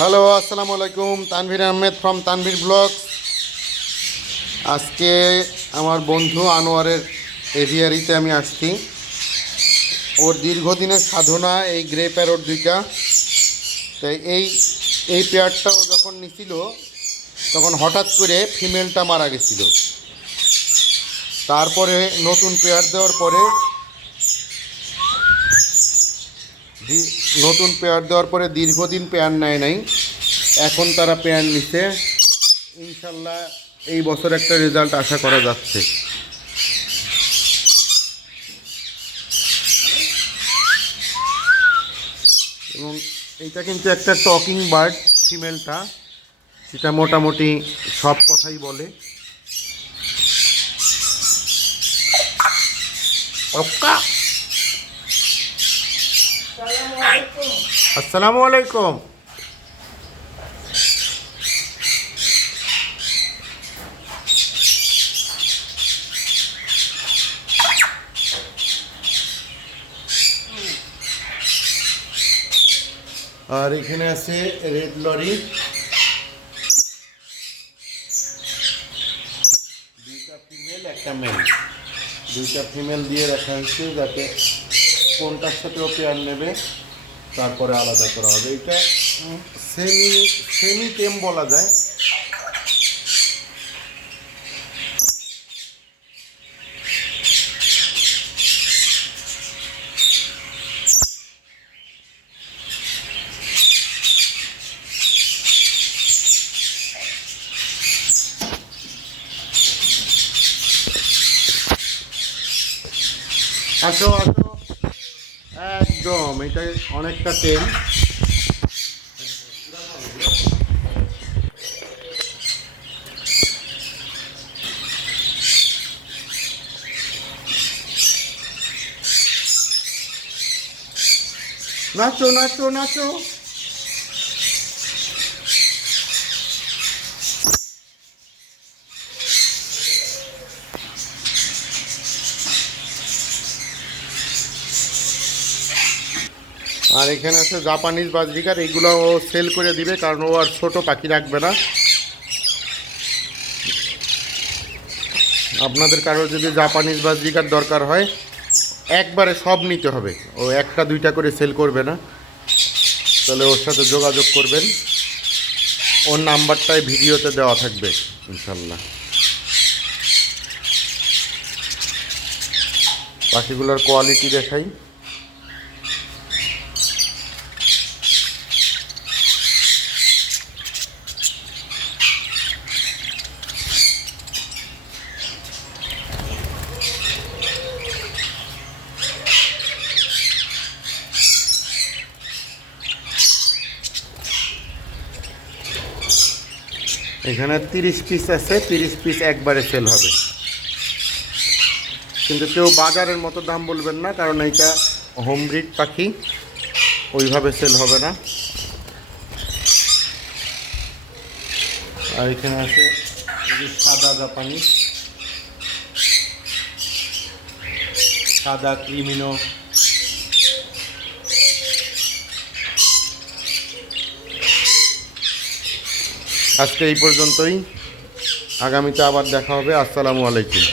Hello, আসসালামু আলাইকুম। Tanvir Ahmed from Tanvir blogs. আজকে আমার বন্ধু আনোয়ারের এভিয়ারিতে আমি আসছি। ওর দীর্ঘদিনের সাধনা এই গ্রে প্যারট দুইটা। তাই এই পেয়ারটা ও যখন নিছিল তখন হঠাৎ করে ফিমেলটা মারা গেছিল। তারপরে নতুন পেয়ার দেওয়ার পরে দীর্ঘদিন পেয়ার নেয় নাই। এখন তারা পেয়ার নিচ্ছে। ইনশাল্লাহ এই বছর একটা রেজাল্ট আশা করা যাচ্ছে। এবং এইটা কিন্তু একটা টকিং বার্ড ফিমেলটা, সেটা মোটামুটি সব কথাই বলে। আসসালামু আলাইকুম। আর এখানে আছে রেড লরি, দুইটা ফিমেল একটা মেল। দুইটা ফিমেল দিয়ে রাখা হয়েছে যাতে কোনটার সাথেও পেয়ার নেবে তারপরে আলাদা করা হবে। এটা সেমি টেম বলা যায়। আসো আসো, একদম এটা অনেকটা টেম। নাচো নাচো নাচো। আর এখানে আছে জাপানিজ বাজরিকার, এইগুলো ও সেল করে দিবে কারণ ও আর ছোটো পাখি রাখবে না। আপনাদের কারোর যদি জাপানিজ বাজরিকার দরকার হয় একবারে সব নিতে হবে, ও একটা দুইটা করে সেল করবে না। তাহলে ওর সাথে যোগাযোগ করবেন, ওর নাম্বারটাই ভিডিওতে দেওয়া থাকবে ইনশাল্লাহ। পাখিগুলোর কোয়ালিটি দেখাই। এখানে 30 পিস আছে, 30 পিস একবারে সেল হবে। কিন্তু কেউ বাজারের মতো দাম বলবেন না, কারণ এইটা হোম ব্রিড পাখি, ওইভাবে সেল হবে না। আর এখানে আছে সাদা জাপানি, সাদা ক্রিমিনো। আজকে এই পর্যন্তই, আগামীতে আবার দেখা হবে। আসসালামু আলাইকুম।